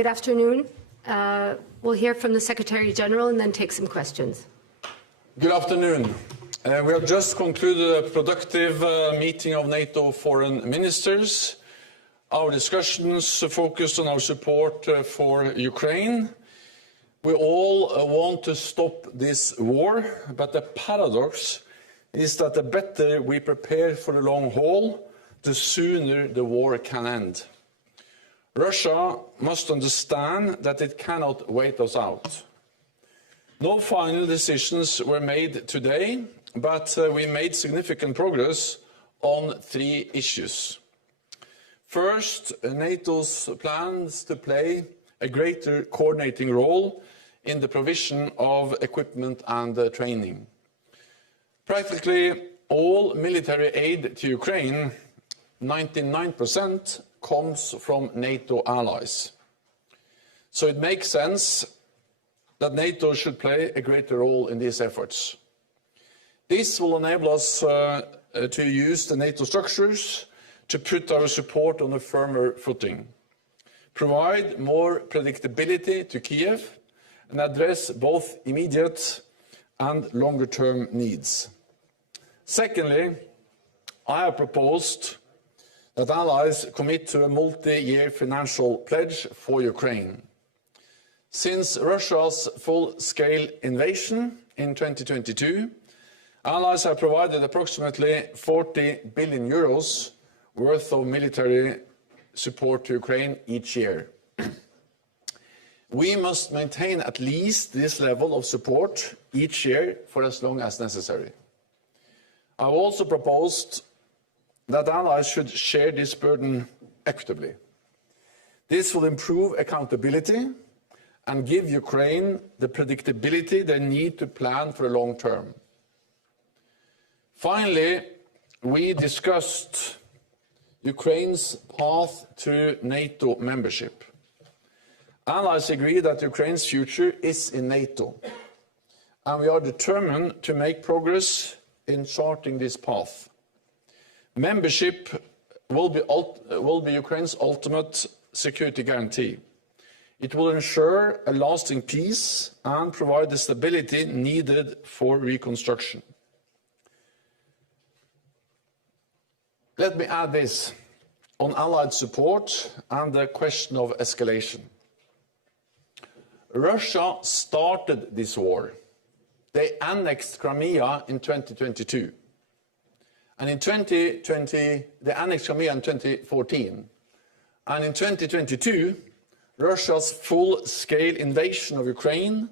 Good afternoon. We'll hear from the Secretary General and then take some questions. Good afternoon. We have just concluded a productive meeting of NATO foreign ministers. Our discussions focused on our support for Ukraine. We all want to stop this war, but the paradox is that the better we prepare for the long haul, the sooner the war can end. Russia must understand that it cannot wait us out. No final decisions were made today, but we made significant progress on 3 issues. First, NATO's plans to play a greater coordinating role in the provision of equipment and training. Practically all military aid to Ukraine, 99%, comes from NATO allies. So it makes sense that NATO should play a greater role in these efforts. This will enable us to use the NATO structures to put our support on a firmer footing, provide more predictability to Kiev, and address both immediate and longer-term needs. Secondly, I have proposed that allies commit to a multi-year financial pledge for Ukraine. Since Russia's full-scale invasion in 2022, allies have provided approximately 40 billion euros worth of military support to Ukraine each year. We must maintain at least this level of support each year for as long as necessary. I have also proposed that allies should share this burden equitably. This will improve accountability and give Ukraine the predictability they need to plan for the long term. Finally, we discussed Ukraine's path to NATO membership. Allies agree that Ukraine's future is in NATO, and we are determined to make progress in charting this path. Membership will be Ukraine's ultimate security guarantee. It will ensure a lasting peace and provide the stability needed for reconstruction. Let me add this on Allied support and the question of escalation. Russia started this war. They annexed Crimea in 2022. And in 2020, they annexed Crimea in 2014. And in 2022, Russia's full-scale invasion of Ukraine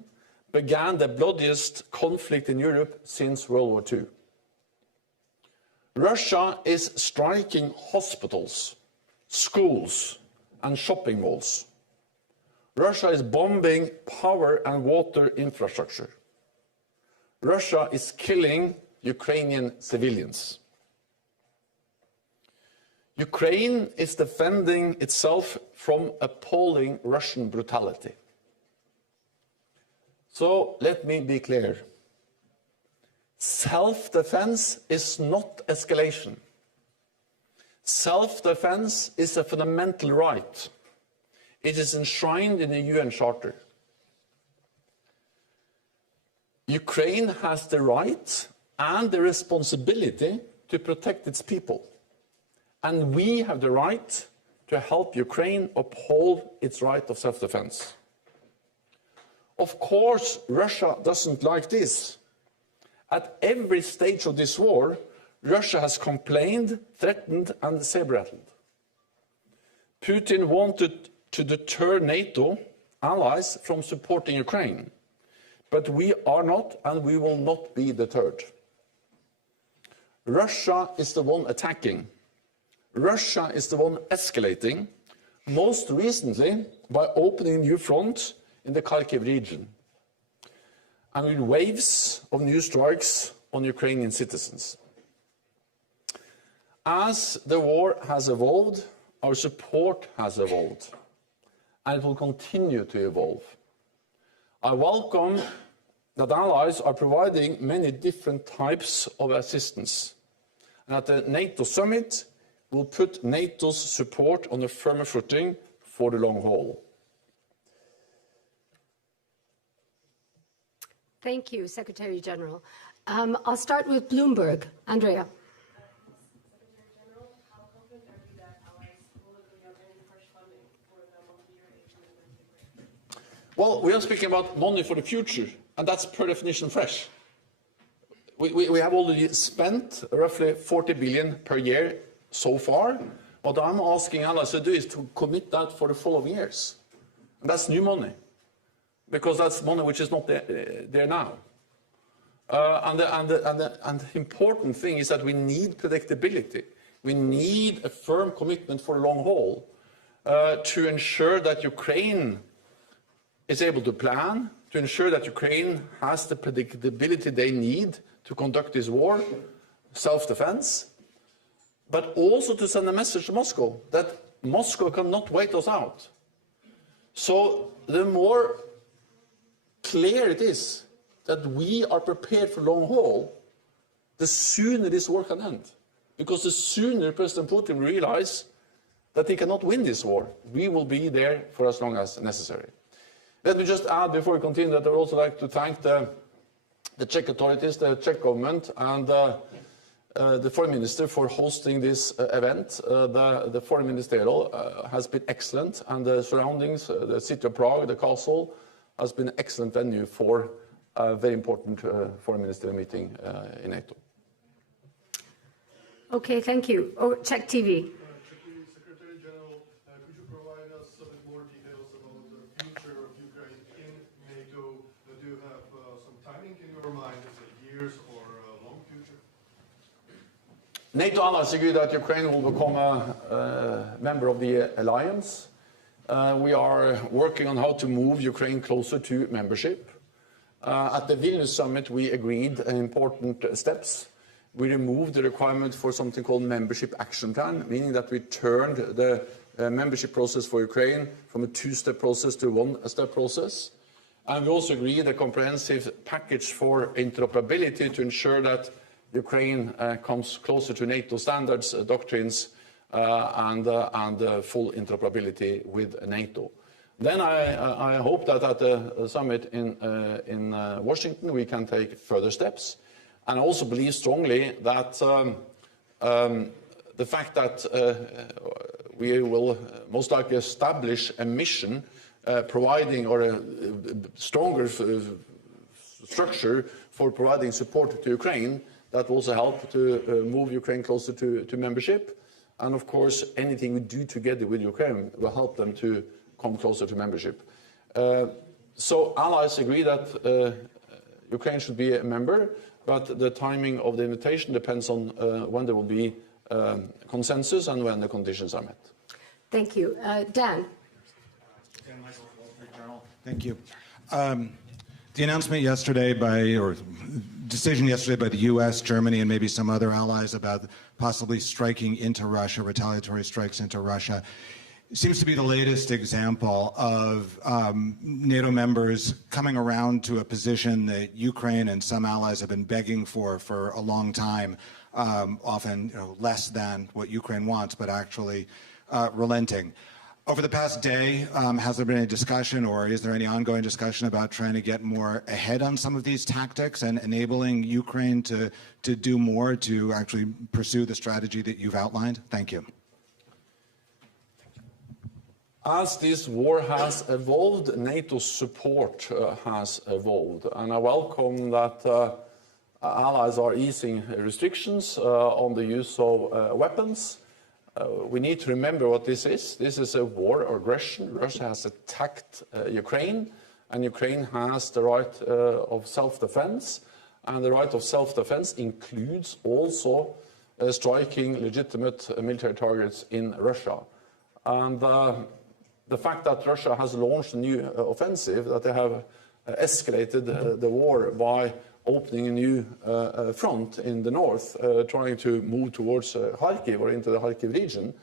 began the bloodiest conflict in Europe since World War II. Russia is striking hospitals, schools, and shopping malls. Russia is bombing power and water infrastructure. Russia is killing Ukrainian civilians. Ukraine is defending itself from appalling Russian brutality. So let me be clear. Self-defense is not escalation. Self-defense is a fundamental right. It is enshrined in the UN Charter. Ukraine has the right and the responsibility to protect its people. And we have the right to help Ukraine uphold its right of self-defense. Of course, Russia doesn't like this. At every stage of this war, Russia has complained, threatened, and saber-rattled. Putin wanted to deter NATO allies from supporting Ukraine. But we are not, and we will not be deterred. Russia is the one attacking. Russia is the one escalating, most recently by opening a new front in the Kharkiv region, and with waves of new strikes on Ukrainian citizens. As the war has evolved, our support has evolved, and it will continue to evolve. I welcome that allies are providing many different types of assistance, and at the NATO summit, will put NATO's support on a firmer footing for the long haul. Thank you, Secretary General. I'll start with Bloomberg. Andrea. Secretary General, how confident are you that allies will agree on any fresh funding for the multi-year aid commitment to Ukraine? Well, we are speaking about money for the future, and that's per definition fresh. We have already spent roughly 40 billion per year so far. What I'm asking allies to do is to commit that for the following years. And that's new money, because that's money which is not there now. And the important thing is that we need predictability. We need a firm commitment for the long haul to ensure that Ukraine is able to plan, to ensure that Ukraine has the predictability they need to conduct this war, self-defense, but also to send a message to Moscow that Moscow cannot wait us out. So the more clear it is that we are prepared for long haul, the sooner this war can end. Because the sooner President Putin realizes that he cannot win this war, we will be there for as long as necessary. Let me just add before we continue that I would also like to thank the Czech authorities, the Czech government, and the Foreign Minister for hosting this event. The Foreign Ministerial has been excellent, and the surroundings, the city of Prague, the castle, has been an excellent venue for a very important Foreign Ministerial meeting in NATO. Okay, thank you. Oh, Czech TV. Secretary General, could you provide us a bit more details about the future of Ukraine in NATO? Do you have some timing in your mind? Is it years or a long future? NATO Allies agree that Ukraine will become a member of the alliance. We are working on how to move Ukraine closer to membership. At the Vilnius summit, we agreed on important steps. We removed the requirement for something called membership action plan, meaning that we turned the membership process for Ukraine from a two-step process to one-step process. And we also agreed a comprehensive package for interoperability to ensure that Ukraine comes closer to NATO standards, doctrines, and full interoperability with NATO. Then I hope that at the summit in Washington we can take further steps. And I also believe strongly that the fact that we will most likely establish a mission providing or a stronger structure for providing support to Ukraine, that will also help to move Ukraine closer to membership. And of course, anything we do together with Ukraine will help them to come closer to membership. So allies agree that Ukraine should be a member, but the timing of the invitation depends on when there will be consensus and when the conditions are met. Thank you. Dan. Thank you. The announcement yesterday decision yesterday by the U.S., Germany, and maybe some other allies about possibly striking into Russia, retaliatory strikes into Russia, seems to be the latest example of NATO members coming around to a position that Ukraine and some allies have been begging for a long time, often less than what Ukraine wants, but actually relenting. Over the past day, has there been any discussion, or is there any ongoing discussion about trying to get more ahead on some of these tactics and enabling Ukraine to do more to actually pursue the strategy that you've outlined? Thank you. As this war has evolved, NATO's support has evolved, and I welcome that allies are easing restrictions on the use of weapons. We need to remember what this is. This is a war of aggression. Russia has attacked Ukraine, and Ukraine has the right of self-defense, and the right of self-defense includes also striking legitimate military targets in Russia. And the fact that Russia has launched a new offensive, that they have escalated the war by opening a new front in the north, trying to move towards Kharkiv or into the Kharkiv region,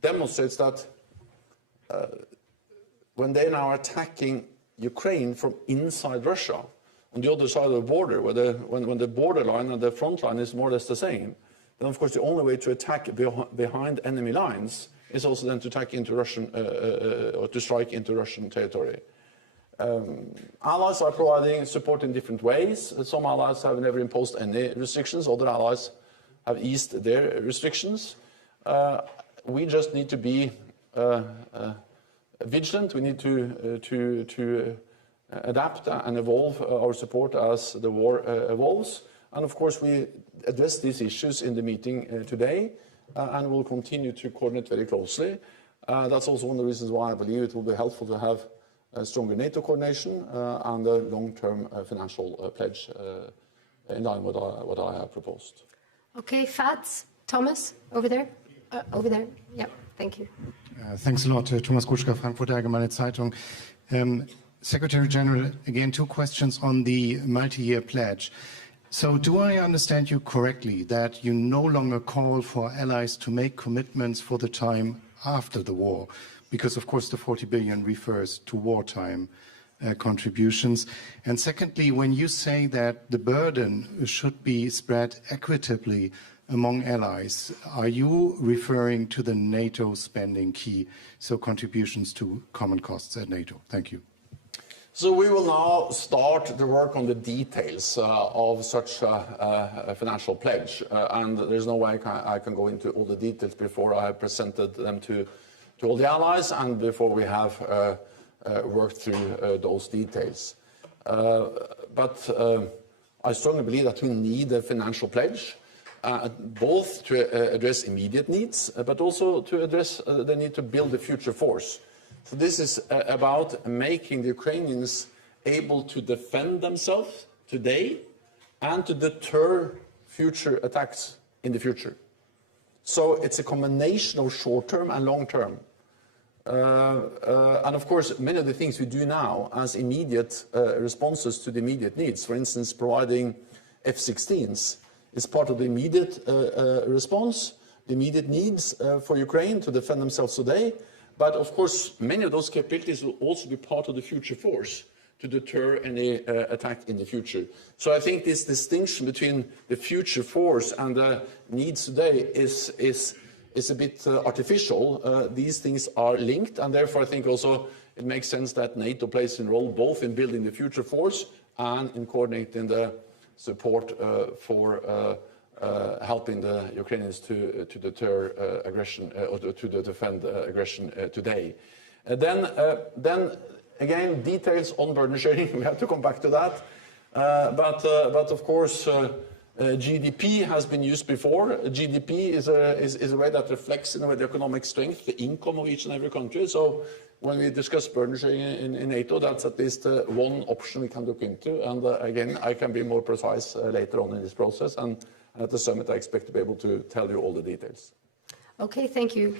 demonstrates that when they now are attacking Ukraine from inside Russia, on the other side of the border, where when the borderline and the front line is more or less the same, then of course the only way to attack behind enemy lines is also then to attack into Russian or to strike into Russian territory. allies are providing support in different ways. Some allies have never imposed any restrictions. Other allies have eased their restrictions. We just need to be vigilant. We need to adapt and evolve our support as the war evolves. And of course, we address these issues in the meeting today, and will continue to coordinate very closely. That's also one of the reasons why I believe it will be helpful to have a stronger NATO coordination and a long-term financial pledge in line with what I have proposed. Okay, Fats, Thomas, over there. Over there. Yeah, thank you. Thanks a lot, Thomas Kutschka, Frankfurter Allgemeine Zeitung. Secretary General, again, 2 questions on the multi-year pledge. So do I understand you correctly that you no longer call for allies to make commitments for the time after the war? Because, of course, the 40 billion refers to wartime contributions. And secondly, when you say that the burden should be spread equitably among allies, are you referring to the NATO spending key, so contributions to common costs at NATO? Thank you. So we will now start the work on the details of such a financial pledge, and there's no way I can go into all the details before I have presented them to all the allies and before we have worked through those details. But I strongly believe that we need a financial pledge, both to address immediate needs, but also to address the need to build a future force. So this is about making the Ukrainians able to defend themselves today and to deter future attacks in the future. So it's a combination of short-term and long-term. And of course, many of the things we do now as immediate responses to the immediate needs, for instance, providing F-16s, is part of the immediate response, the immediate needs for Ukraine to defend themselves today. But of course, many of those capabilities will also be part of the future force to deter any attack in the future. So I think this distinction between the future force and the needs today is a bit artificial. These things are linked, and therefore I think also it makes sense that NATO plays a role both in building the future force and in coordinating the support for helping the Ukrainians to deter aggression or to defend aggression today. Then again, details on burden sharing. We have to come back to that. But of course, GDP has been used before. GDP is a way that reflects in a way the economic strength, the income of each and every country. So when we discuss burden sharing in NATO, that's at least one option we can look into. And again, I can be more precise later on in this process. And at the summit, I expect to be able to tell you all the details. Okay, thank you.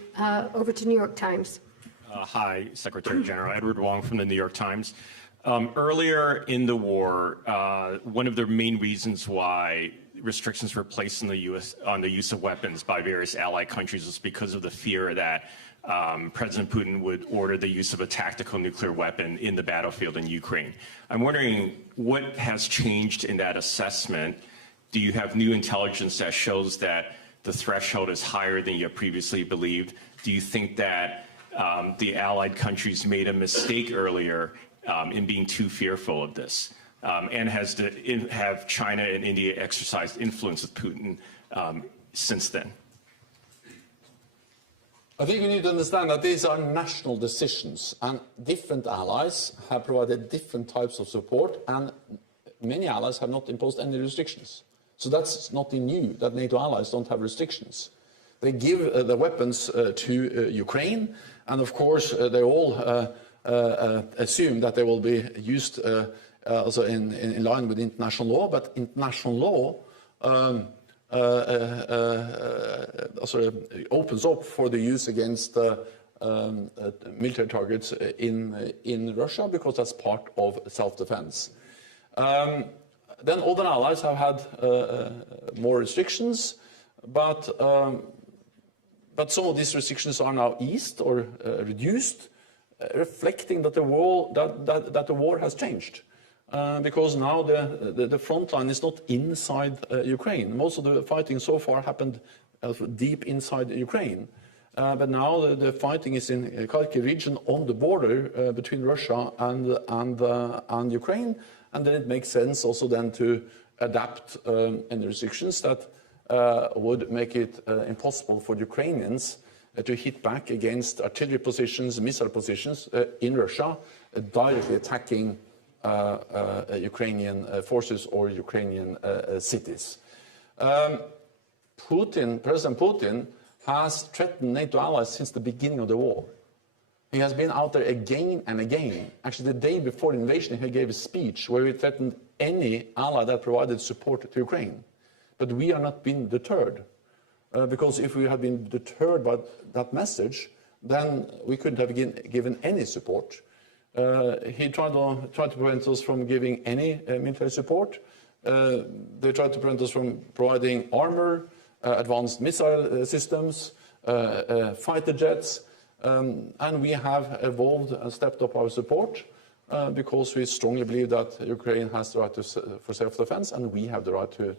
Over to New York Times. Hi, Secretary General. Edward Wong from the New York Times. Earlier in the war, one of the main reasons why restrictions were placed in the US on the use of weapons by various allied countries was because of the fear that President Putin would order the use of a tactical nuclear weapon in the battlefield in Ukraine. I'm wondering what has changed in that assessment. Do you have new intelligence that shows that the threshold is higher than you previously believed? Do you think that the allied countries made a mistake earlier in being too fearful of this? And have China and India exercised influence with Putin since then? I think we need to understand that these are national decisions, and different allies have provided different types of support, and many allies have not imposed any restrictions. So that's nothing new, that NATO allies don't have restrictions. They give the weapons to Ukraine, and of course they all assume that they will be used also in line with international law, but international law also opens up for the use against military targets in Russia, because that's part of self-defense. Then other allies have had more restrictions, but some of these restrictions are now eased or reduced, reflecting that the war has changed. Because now the front line is not inside Ukraine. Most of the fighting so far happened deep inside Ukraine. But now the fighting is in Kharkiv region on the border between Russia and Ukraine, and then it makes sense also then to adapt any restrictions that would make it impossible for the Ukrainians to hit back against artillery positions, missile positions in Russia, directly attacking Ukrainian forces or Ukrainian cities. President Putin has threatened NATO allies since the beginning of the war. He has been out there again and again. Actually, the day before the invasion, he gave a speech where he threatened any ally that provided support to Ukraine. But we are not being deterred. Because if we had been deterred by that message, then we couldn't have given any support. He tried to prevent us from giving any military support. They tried to prevent us from providing armor, advanced missile systems, fighter jets, and we have evolved and stepped up our support because we strongly believe that Ukraine has the right for self-defense, and we have the right to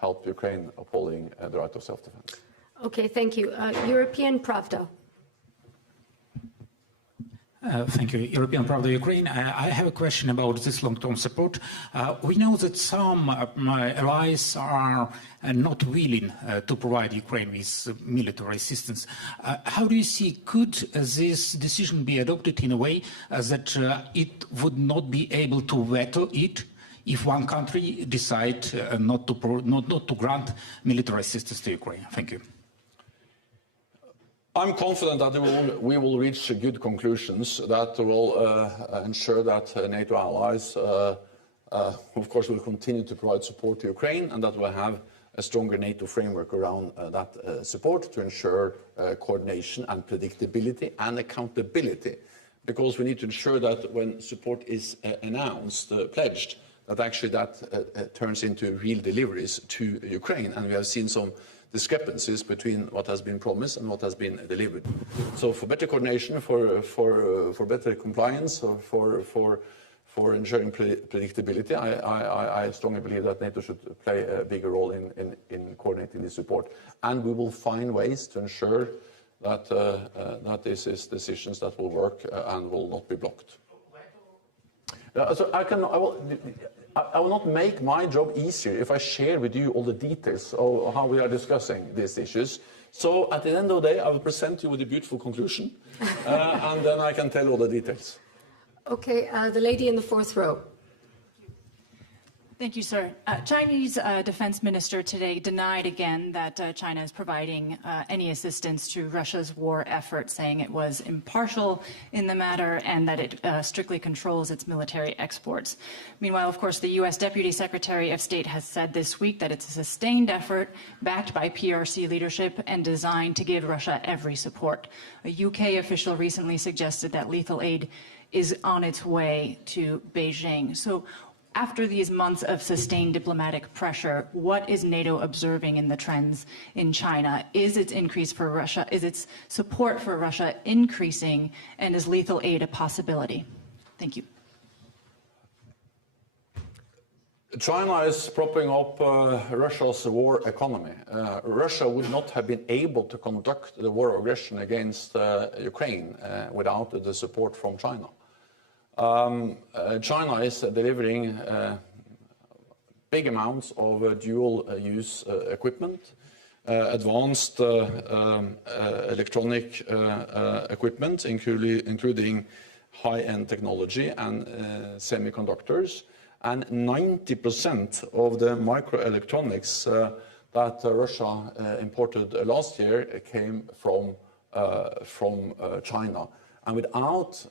help Ukraine upholding the right of self-defense. Okay, thank you. European Pravda. Thank you. European Pravda Ukraine. I have a question about this long-term support. We know that some allies are not willing to provide Ukraine with military assistance. How do you see, could this decision be adopted in a way that it would not be able to veto it if one country decides not to grant military assistance to Ukraine? Thank you. I'm confident that we will reach good conclusions that will ensure that NATO allies, of course, will continue to provide support to Ukraine, and that will have a stronger NATO framework around that support to ensure coordination and predictability and accountability. Because we need to ensure that when support is announced, pledged, that actually that turns into real deliveries to Ukraine. And we have seen some discrepancies between what has been promised and what has been delivered. So for better coordination, for better compliance, or for ensuring predictability, I strongly believe that NATO should play a bigger role in coordinating this support. And we will find ways to ensure that that this is decisions that will work and will not be blocked. So I will not make my job easier if I share with you all the details of how we are discussing these issues. So at the end of the day, I will present you with a beautiful conclusion, and then I can tell all the details. Okay, the lady in the fourth row. Thank you, sir. Chinese defense minister today denied again that China is providing any assistance to Russia's war effort, saying it was impartial in the matter and that it strictly controls its military exports. Meanwhile, of course, the U.S. Deputy Secretary of State has said this week that it's a sustained effort backed by PRC leadership and designed to give Russia every support. A UK official recently suggested that lethal aid is on its way to Beijing. So, after these months of sustained diplomatic pressure, what is NATO observing in the trends in China? Is its increase for Russia, is its support for Russia increasing, and is lethal aid a possibility? Thank you. China is propping up Russia's war economy. Russia would not have been able to conduct the war of aggression against Ukraine without the support from China. China is delivering big amounts of dual-use equipment, advanced electronic equipment, including high-end technology and semiconductors, and 90% of the microelectronics that Russia imported last year came from China. And without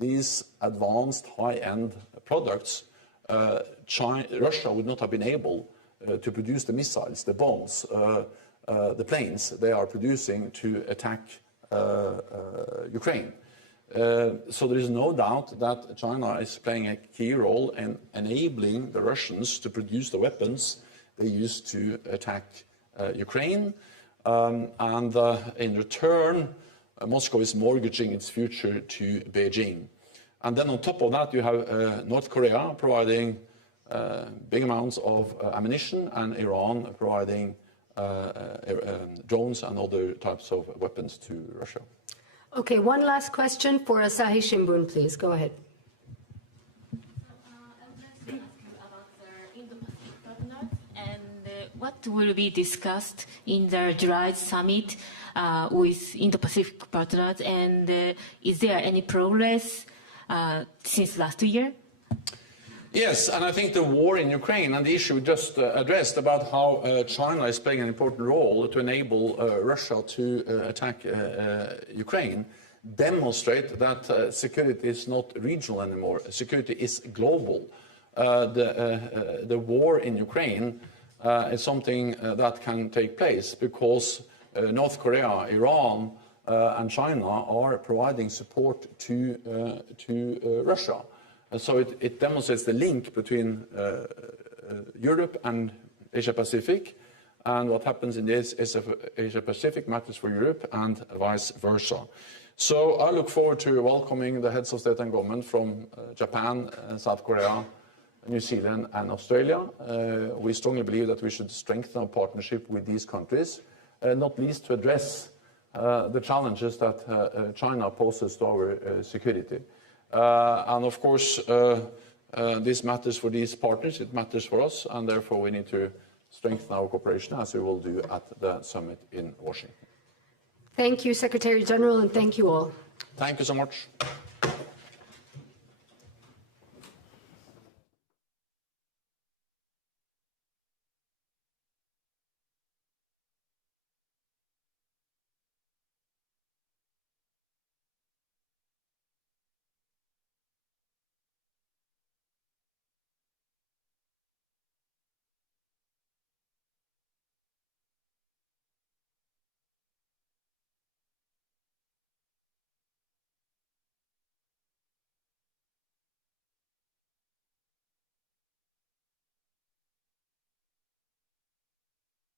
these advanced high-end products, Russia would not have been able to produce the missiles, the bombs, the planes they are producing to attack Ukraine. So there is no doubt that China is playing a key role in enabling the Russians to produce the weapons they use to attack Ukraine. And in return, Moscow is mortgaging its future to Beijing. And then on top of that, you have North Korea providing big amounts of ammunition, and Iran providing drones and other types of weapons to Russia. Okay, one last question for Asahi Shimbun, please. Go ahead. I would like to ask you about the Indo-Pacific partners and what will be discussed in the July summit with Indo-Pacific partners, and is there any progress since last year? Yes, and I think the war in Ukraine and the issue just addressed about how China is playing an important role to enable Russia to attack Ukraine demonstrate that security is not regional anymore. Security is global. The war in Ukraine is something that can take place because North Korea, Iran, and China are providing support to Russia. So it demonstrates the link between Europe and Asia-Pacific, and what happens in this Asia-Pacific matters for Europe and vice versa. So I look forward to welcoming the heads of state and government from Japan, South Korea, New Zealand and Australia. We strongly believe that we should strengthen our partnership with these countries, not least to address the challenges that China poses to our security. And of course, this matters for these partners, it matters for us, and therefore we need to strengthen our cooperation as we will do at the summit in Washington. Thank you, Secretary General, and thank you all. Thank you so much.